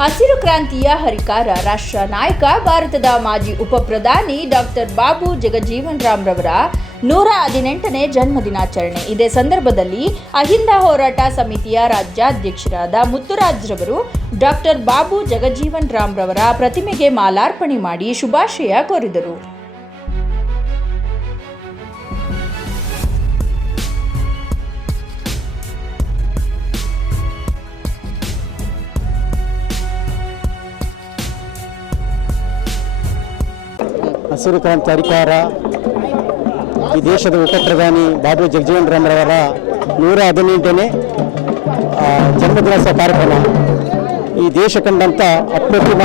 ಹಸಿರು ಕ್ರಾಂತಿಯ ಹರಿಕಾರ ರಾಷ್ಟ್ರ ನಾಯಕ, ಭಾರತದ ಮಾಜಿ ಉಪ ಪ್ರಧಾನಿ ಡಾಕ್ಟರ್ ಬಾಬು ಜಗಜೀವನ್ ರಾಮ್ ರವರ ನೂರ ಹದಿನೆಂಟನೇ ಜನ್ಮ ದಿನಾಚರಣೆ ಇದೇ ಸಂದರ್ಭದಲ್ಲಿ ಅಹಿಂದ ಹೋರಾಟ ಸಮಿತಿಯ ರಾಜ್ಯಾಧ್ಯಕ್ಷರಾದ ಮುತ್ತುರಾಜ್ರವರು ಡಾಕ್ಟರ್ ಬಾಬು ಜಗಜೀವನ್ ರಾಮ್ ರವರ ಪ್ರತಿಮೆಗೆ ಮಾಲಾರ್ಪಣೆ ಮಾಡಿ ಶುಭಾಶಯ ಕೋರಿದರು. ಹಸಿರು ಕ್ರಾಂತಿ ಹರಿಕಾರ ಈ ದೇಶದ ಉಪ ಪ್ರಧಾನಿ ಬಾಬು ಜಗಜೀವನ್ ರಾಮ್ರವರ ನೂರ ಹದಿನೆಂಟನೇ ಜನ್ಮದಿನೋತ್ಸವ ಕಾರ್ಯಕ್ರಮ. ಈ ದೇಶ ಕಂಡಂಥ ಅಪ್ರತಿಮ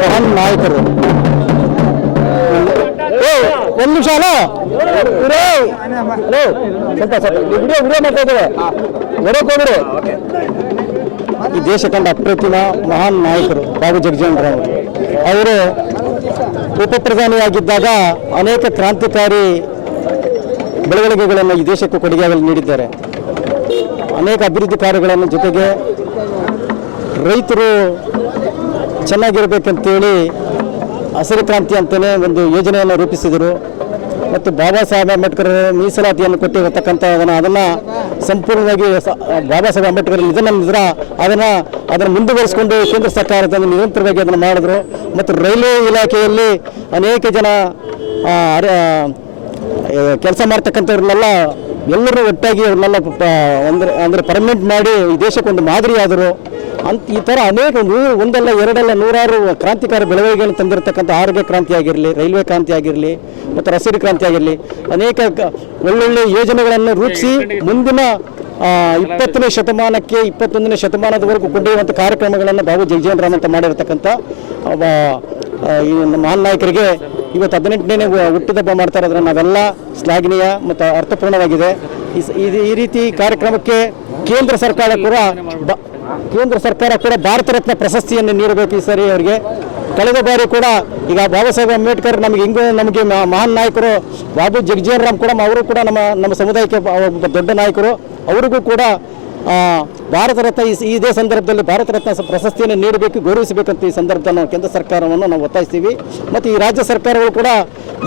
ಮಹಾನ್ ನಾಯಕರು. ಒಂದು ನಿಮಿಷ ಹಲೋ ಸ್ವಲ್ಪ ಸ್ವಲ್ಪ. ವಿಡಿಯೋ ಮಾಡ್ತಾ ಇದ್ದಾರೆ ಈ ದೇಶ ಕಂಡ ಅಪ್ರತಿಮ ಮಹಾನ್ ನಾಯಕರು ಬಾಬು ಜಗಜೀವನ್ ರಾಮ್ ಅವರು ಉಪ ಪ್ರಧಾನಿಯಾಗಿದ್ದಾಗ ಅನೇಕ ಕ್ರಾಂತಿಕಾರಿ ಬೆಳವಣಿಗೆಗಳನ್ನು ಈ ದೇಶಕ್ಕೆ ಕೊಡುಗೆಯಾಗಲು ನೀಡಿದ್ದಾರೆ. ಅನೇಕ ಅಭಿವೃದ್ಧಿ ಕಾರ್ಯಗಳನ್ನು ಜೊತೆಗೆ ರೈತರು ಚೆನ್ನಾಗಿರಬೇಕಂತೇಳಿ ಹಸಿರು ಕ್ರಾಂತಿ ಅಂತಲೇ ಒಂದು ಯೋಜನೆಯನ್ನು ರೂಪಿಸಿದರು. ಮತ್ತು ಬಾಬಾ ಸಾಹೇಬ್ ಅಂಬೇಡ್ಕರ್ ಮೀಸಲಾತಿಯನ್ನು ಕೊಟ್ಟಿರತಕ್ಕಂಥ ಅದನ್ನು ಸಂಪೂರ್ಣವಾಗಿ ಬಾಬಾ ಸಾಹೇಬ್ ಅಂಬೇಡ್ಕರ್ ನಿಧನ ಅದನ್ನು ಅದನ್ನು ಮುಂದುವರಿಸಿಕೊಂಡು ಕೇಂದ್ರ ಸರ್ಕಾರದಿಂದ ನಿರಂತರವಾಗಿ ಅದನ್ನು ಮಾಡಿದ್ರು. ಮತ್ತು ರೈಲ್ವೆ ಇಲಾಖೆಯಲ್ಲಿ ಅನೇಕ ಜನ ಕೆಲಸ ಮಾಡ್ತಕ್ಕಂಥವ್ರನ್ನೆಲ್ಲ ಎಲ್ಲರೂ ಒಟ್ಟಾಗಿ ಅವ್ರನ್ನೆಲ್ಲ ಅಂದರೆ, ಅಂದ್ರೆ ಪರ್ಮನೆಂಟ್ ಮಾಡಿ ಈ ದೇಶಕ್ಕೊಂದು ಮಾದರಿಯಾದರು. ಅಂತ ಈ ಥರ ಅನೇಕ ನೂರು ಒಂದಲ್ಲ, ಎರಡಲ್ಲ, ನೂರಾರು ಕ್ರಾಂತಿಕಾರಿ ಬೆಳವಣಿಗೆಗಳನ್ನು ತಂದಿರತಕ್ಕಂಥ ಆರೋಗ್ಯ ಕ್ರಾಂತಿ ಆಗಿರಲಿ, ರೈಲ್ವೆ ಕ್ರಾಂತಿ ಆಗಿರಲಿ, ಮತ್ತು ಹಸಿರು ಕ್ರಾಂತಿ ಆಗಿರಲಿ, ಅನೇಕ ಒಳ್ಳೊಳ್ಳೆ ಯೋಜನೆಗಳನ್ನು ರೂಪಿಸಿ ಮುಂದಿನ ಇಪ್ಪತ್ತನೇ ಶತಮಾನಕ್ಕೆ, ಇಪ್ಪತ್ತೊಂದನೇ ಶತಮಾನದವರೆಗೂ ಕೊಂಡೊಯ್ಯುವಂಥ ಕಾರ್ಯಕ್ರಮಗಳನ್ನು ಬಾಬು ಜಗಜೀವನ್ ರಾಮ್ ಅಂತ ಮಾಡಿರತಕ್ಕಂಥ ಮಹಾನ್ ನಾಯಕರಿಗೆ ಇವತ್ತು ಹದಿನೆಂಟನೇ ಹುಟ್ಟಿದಬ್ಬ ಮಾಡ್ತಾ ಇರೋದ್ರೆ ನಾವೆಲ್ಲ ಶ್ಲಾಘನೀಯ ಮತ್ತು ಅರ್ಥಪೂರ್ಣವಾಗಿದೆ. ಈ ರೀತಿ ಕಾರ್ಯಕ್ರಮಕ್ಕೆ ಕೇಂದ್ರ ಸರ್ಕಾರ ಕೂಡ ಕೇಂದ್ರ ಸರ್ಕಾರ ಕೂಡ ಭಾರತ ರತ್ನ ಪ್ರಶಸ್ತಿಯನ್ನು ನೀಡಬೇಕು ಈ ಸರಿ ಅವರಿಗೆ. ಕಳೆದ ಬಾರಿ ಕೂಡ ಈಗ ಬಾಬಾ ಸಾಹೇಬ್ ಅಂಬೇಡ್ಕರ್ ನಮಗೆ ಹಿಂಗೂ ನಮಗೆ ಮಹಾನ್ ನಾಯಕರು ಬಾಬು ಜಗಜೀವನ್ ರಾಮ್ ಕೂಡ ಅವರು ಕೂಡ ನಮ್ಮ ನಮ್ಮ ಸಮುದಾಯಕ್ಕೆ ದೊಡ್ಡ ನಾಯಕರು. ಅವರಿಗೂ ಕೂಡ ಭಾರತ ರತ್ನ ಈ- ಇದೇ ಸಂದರ್ಭದಲ್ಲಿ ಭಾರತ ರತ್ನ ಪ್ರಶಸ್ತಿಯನ್ನು ನೀಡಬೇಕು ಗೌರವಿಸಬೇಕಂತ ಈ ಸಂದರ್ಭದಲ್ಲಿ ನಾವು ಕೇಂದ್ರ ಸರ್ಕಾರವನ್ನು ನಾವು ಒತ್ತಾಯಿಸ್ತೀವಿ. ಮತ್ತು ಈ ರಾಜ್ಯ ಸರ್ಕಾರಗಳು ಕೂಡ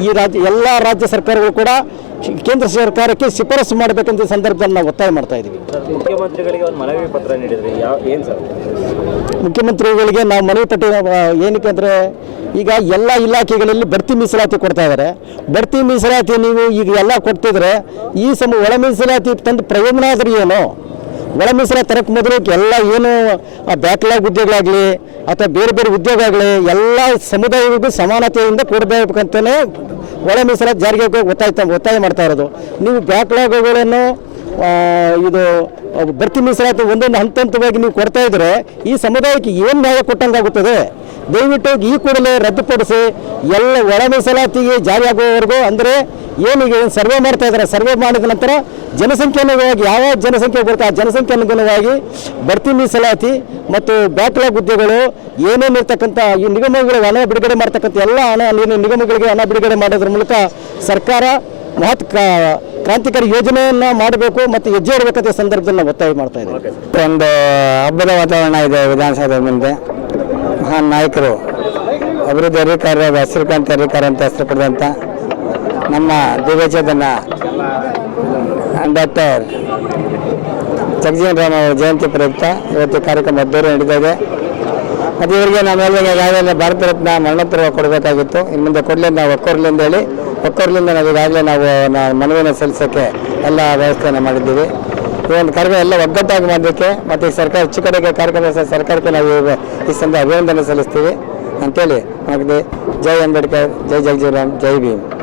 ಈ ರಾಜ್ಯ ಎಲ್ಲ ರಾಜ್ಯ ಸರ್ಕಾರಗಳು ಕೂಡ ಕೇಂದ್ರ ಸರ್ಕಾರಕ್ಕೆ ಶಿಫಾರಸು ಮಾಡಬೇಕಂತ ಈ ಸಂದರ್ಭದಲ್ಲಿ ನಾವು ಒತ್ತಾಯ ಮಾಡ್ತಾ ಇದ್ದೀವಿ. ಮುಖ್ಯಮಂತ್ರಿಗಳಿಗೆ ಒಂದು ಮನವಿ ಪತ್ರ ನೀಡಿದ್ರಿ ಯಾವ ಏನು ಸರ್? ಮುಖ್ಯಮಂತ್ರಿಗಳಿಗೆ ನಾವು ಮನವಿ ಪಟ್ಟಿ ಏನಕ್ಕೆ ಅಂದರೆ ಈಗ ಎಲ್ಲ ಇಲಾಖೆಗಳಲ್ಲಿ ಬಡ್ತಿ ಮೀಸಲಾತಿ ಕೊಡ್ತಾ ಇದ್ದಾರೆ. ಬಡ್ತಿ ಮೀಸಲಾತಿ ನೀವು ಈಗ ಎಲ್ಲ ಕೊಡ್ತಿದ್ರೆ ಈ ಸಮ ಒಳ ಮೀಸಲಾತಿ ತಂದು ಪ್ರಯೋಜನ ಆದ್ರೆ ಏನು? ಒಳ ಮೀಸಲ ತರಕ್ಕೆ ಮೊದಲು ಎಲ್ಲ ಏನು ಬ್ಯಾಕ್ಲಾಗ್ ಉದ್ಯೋಗಗಳಾಗಲಿ ಅಥವಾ ಬೇರೆ ಬೇರೆ ಉದ್ಯೋಗ ಎಲ್ಲ ಸಮುದಾಯಗಳಿಗೂ ಸಮಾನತೆಯಿಂದ ಕೊಡಬೇಕಂತಲೇ ಒಳ ಮೀಸಲಾತಿ ಜಾರಿಗೆ ಒತ್ತಾಯ ಒತ್ತಾಯ ಮಾಡ್ತಾ ಇರೋದು. ನೀವು ಬ್ಯಾಕ್ಲಾಗ್ಗಳನ್ನು ಇದು ಬರ್ತಿ ಮೀಸಲಾತಿ ಒಂದೊಂದು ಹಂತ ಹಂತವಾಗಿ ನೀವು ಕೊಡ್ತಾ ಇದ್ರೆ ಈ ಸಮುದಾಯಕ್ಕೆ ಏನು ನ್ಯಾಯ ಕೊಟ್ಟಂಗಾಗುತ್ತದೆ ದಯವಿಟ್ಟು ಈ ಕೂಡಲೇ ರದ್ದುಪಡಿಸಿ ಎಲ್ಲ ಒಳ ಮೀಸಲಾತಿಗೆ ಜಾರಿಯಾಗುವವರೆಗೂ ಅಂದರೆ ಏನೀಗ ಸರ್ವೆ ಮಾಡ್ತಾ ಇದ್ದಾರೆ? ಸರ್ವೆ ಮಾಡಿದ ನಂತರ ಜನಸಂಖ್ಯೆ ಅನುಗುಣವಾಗಿ, ಯಾವ ಜನಸಂಖ್ಯೆ ಬರುತ್ತೆ? ಆ ಜನಸಂಖ್ಯೆ ಅನುಗುಣವಾಗಿ ಬಡ್ತಿ ಮೀಸಲಾತಿ ಮತ್ತು ಬ್ಯಾಕ್ಲಾಗ್ ಹುದ್ದೆಗಳು ಏನೇನು ಇರ್ತಕ್ಕಂಥ ಈ ನಿಗಮಗಳಿಗೆ ಹಣ ಬಿಡುಗಡೆ ಮಾಡ್ತಕ್ಕಂಥ ಎಲ್ಲ ಹಣ ನಿಗಮಗಳಿಗೆ ಹಣ ಬಿಡುಗಡೆ ಮಾಡೋದ್ರ ಮೂಲಕ ಸರ್ಕಾರ ಮಹತ್ ಕ್ರಾ- ಕ್ರಾಂತಿಕಾರಿ ಯೋಜನೆಯನ್ನ ಮಾಡಬೇಕು ಮತ್ತು ಹೆಜ್ಜೆ ಇಡಬೇಕಂತ ಸಂದರ್ಭದಲ್ಲಿ ನಾವು ಒತ್ತಾಯ ಮಾಡ್ತಾ ಇದ್ದೀವಿ. ಒಂದು ಹಬ್ಬದ ವಾತಾವರಣ ಇದೆ ವಿಧಾನಸೌಧ ಮುಂದೆ. ಮಹಾನ್ ನಾಯಕರು ಅಭಿವೃದ್ಧಿ ಅಧಿಕಾರ ಹಸಿರು ಕ್ರಾಂತಿ ಅಧಿಕಾರ ಅಂತ ಹೆಸರು ಪಡೆದಂಥ ನಮ್ಮ ದಿವ್ಯಚೇತನ ಡಾಕ್ಟರ್ ಜಗಜೀವನ್ ರಾಮ್ ಅವರ ಜಯಂತಿ ಪ್ರಯುಕ್ತ ಇವತ್ತು ಕಾರ್ಯಕ್ರಮ ದೂರ ನಡೀತಾ ಇದೆ ಮತ್ತು ಇವರಿಗೆ ನಾವು ಹೇಳಿದಾಗ ಈಗಾಗಲೇ ಭಾರತ ರತ್ನ ಮರಣೋತ್ತರ ಕೊಡಬೇಕಾಗಿತ್ತು. ಇನ್ನು ಮುಂದೆ ಕೊಡಲಿ ನಾವು ಅಂತ ಹೇಳಿ ಒಕ್ಕೋರ್ಲಿಂದ ನಾವು ಈಗಾಗಲೇ ನಾವು ಮನವಿನ ಸಲ್ಲಿಸೋಕ್ಕೆ ಎಲ್ಲ ವ್ಯವಸ್ಥೆಯನ್ನು ಮಾಡಿದ್ದೀವಿ. ಈ ಒಂದು ಕಾರ್ಯಕ್ರಮ ಎಲ್ಲ ಒಗ್ಗಟ್ಟಾಗಿ ಮಾಡಲಿಕ್ಕೆ ಮತ್ತು ಈ ಸರ್ಕಾರ ಚಿಕ್ಕಡೆಗೆ ಕಾರ್ಯಕ್ರಮ ಸ- ಸರ್ಕಾರಕ್ಕೆ ನಾವು ಈ- ಸಂದ ಅಭಿನಂದನೆ ಸಲ್ಲಿಸ್ತೀವಿ. ಅಂತೇಳಿ ಜೈ ಅಂಬೇಡ್ಕರ್, ಜೈ ಜಗಜೀವರಾಮ್ ಜೈ ಭೀಮ್.